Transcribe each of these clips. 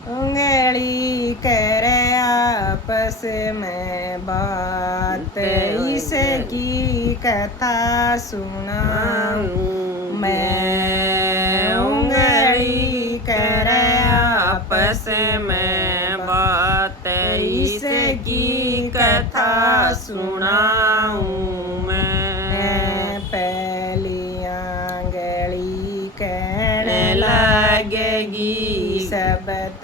उंगली करे आपस में बात, इसकी कथा सुनाऊं मैं। उंगली करे आपस में बात, इसकी कथा सुनाऊं मैं। पहली आंगली कहने लगेगी सबत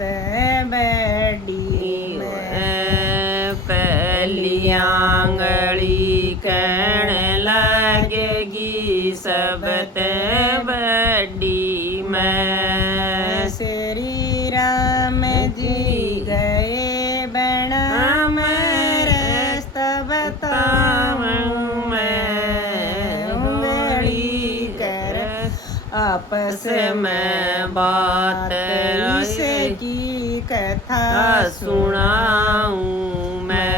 बड़ी मैं। पहली आंगली कहने लगेगी सबत बड़ी मैं। श्री राम जी गए बना मैं, तब बताऊं मैं। उंगली कर आपस में बात, इसकी कथा सुनाऊं मैं।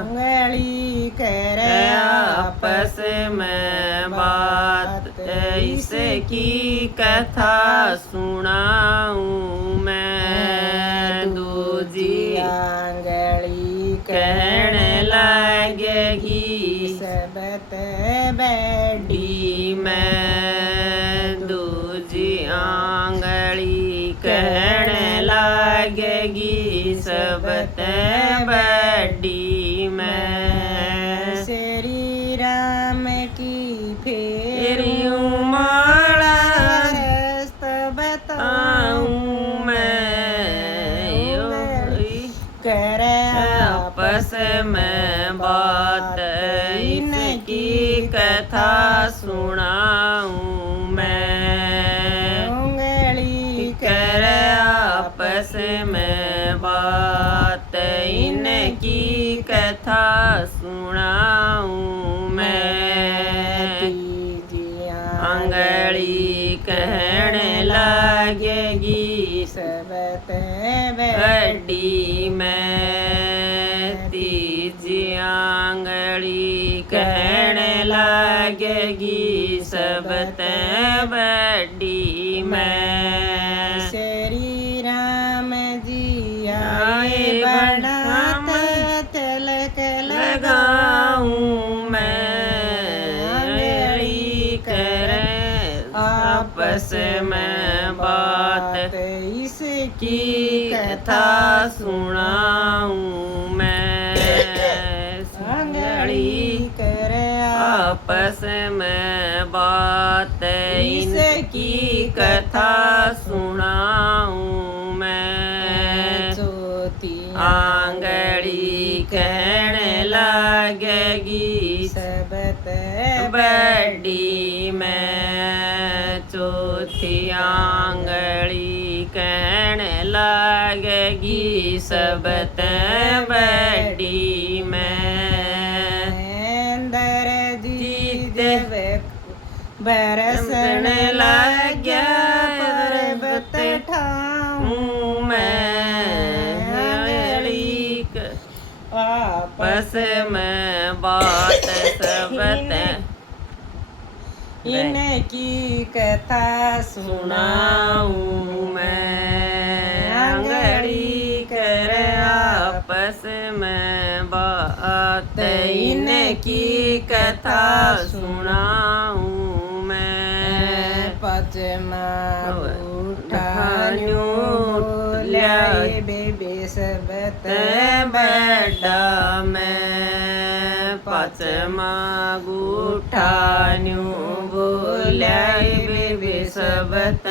उंगली कर आपस में बात, इसकी कथा सुनाऊं मैं। दूजी आंगली कहने लगेगी सबत बड़ी मैं। दूजी आंगली कहने लगेगी सबत बड़ी मैं। श्री राम की फेरियों माला बताऊं मैं। करे आपस में बात, इनकी कथा सुनाऊं मैं। उंगली करे आपस में बात, इनकी कथा सुनाऊं मैं। तीजी आंगली कहने लगेगी सबत बड़ी मैं। तीजी आंगली कहने लगेगी सबत बड़ी मैं। श्री राम जी आए बढ़ाते तिलक लगाऊं मैं। आंगली करे आपस में बात, इसकी कथा सुनाऊं मैं। आंगली करे आपस में बात, इसकी कथा सुनाऊं मैं। चौथी आंगली कहने लगेगी सबत बड़ी मैं। चौथी आंगली कहने लगेगी सबत बड़ी मैं। जी देव बरसन लग गया पर्वत ठाऊं मैं। आपस में बात सबत इनकी कथा सुनाऊं मैं। आंगली कर आपस में बात, इनकी कथा सुनाऊं मैं। पचमा उठान्यू ल्याए बेबे सबत बड़ा मैं। पचमा गुठान्यू बोल्याए बेबे सबत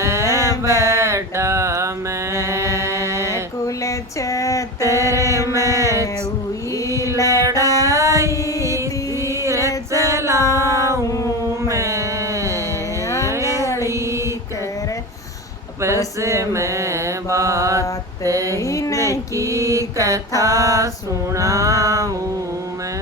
बड़ा मैं। कुल छतर में हुई लड़ाई, तीर चलाऊं मैं। आंगली कर आपस में बात, इनकी कथा सुनाऊं मैं।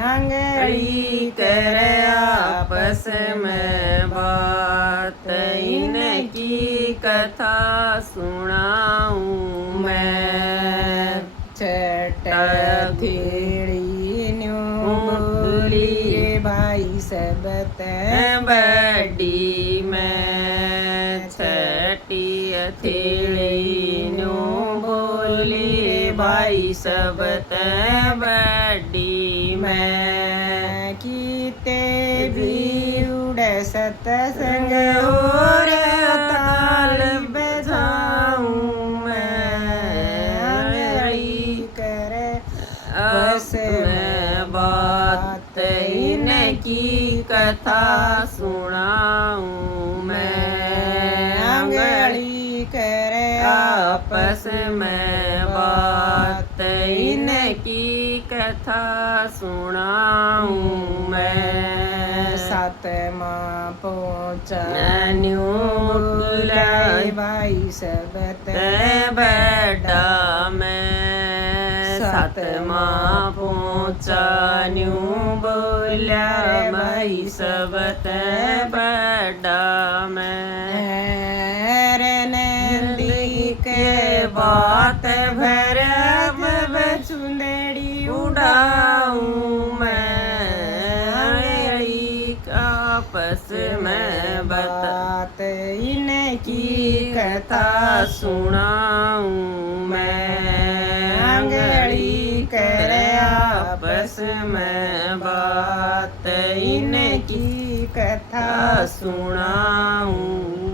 आंगली कर आपस में बात, इनकी कथा सुनाऊं मैं। छठ थेड़ी न्यू बोली भाई सबत बड़ी मैं। छठी हथेली न्यू बोली भाई सब ते बड़ी मैं कीते भी उड़े सतसंग और ताल बजाऊं मैं अंगड़ी करे बस में बात इनकी कथा सुनाऊं मैं अंगड़ी करे आपस में बात इनकी कथा सुनाऊं मैं सातवां पहुँचा न्यू बुलाए भाई सब ते बड़ा मैं सातवां पहुँचा न्यू बोला भाई सब ते बड़ा मैं नंदी के बात भर चुंदड़ी उड़ाऊं मैं आपस में बात इनकी कथा सुनाऊं मैं अंगड़ी करे आपस में बात इनकी कथा सुनाऊं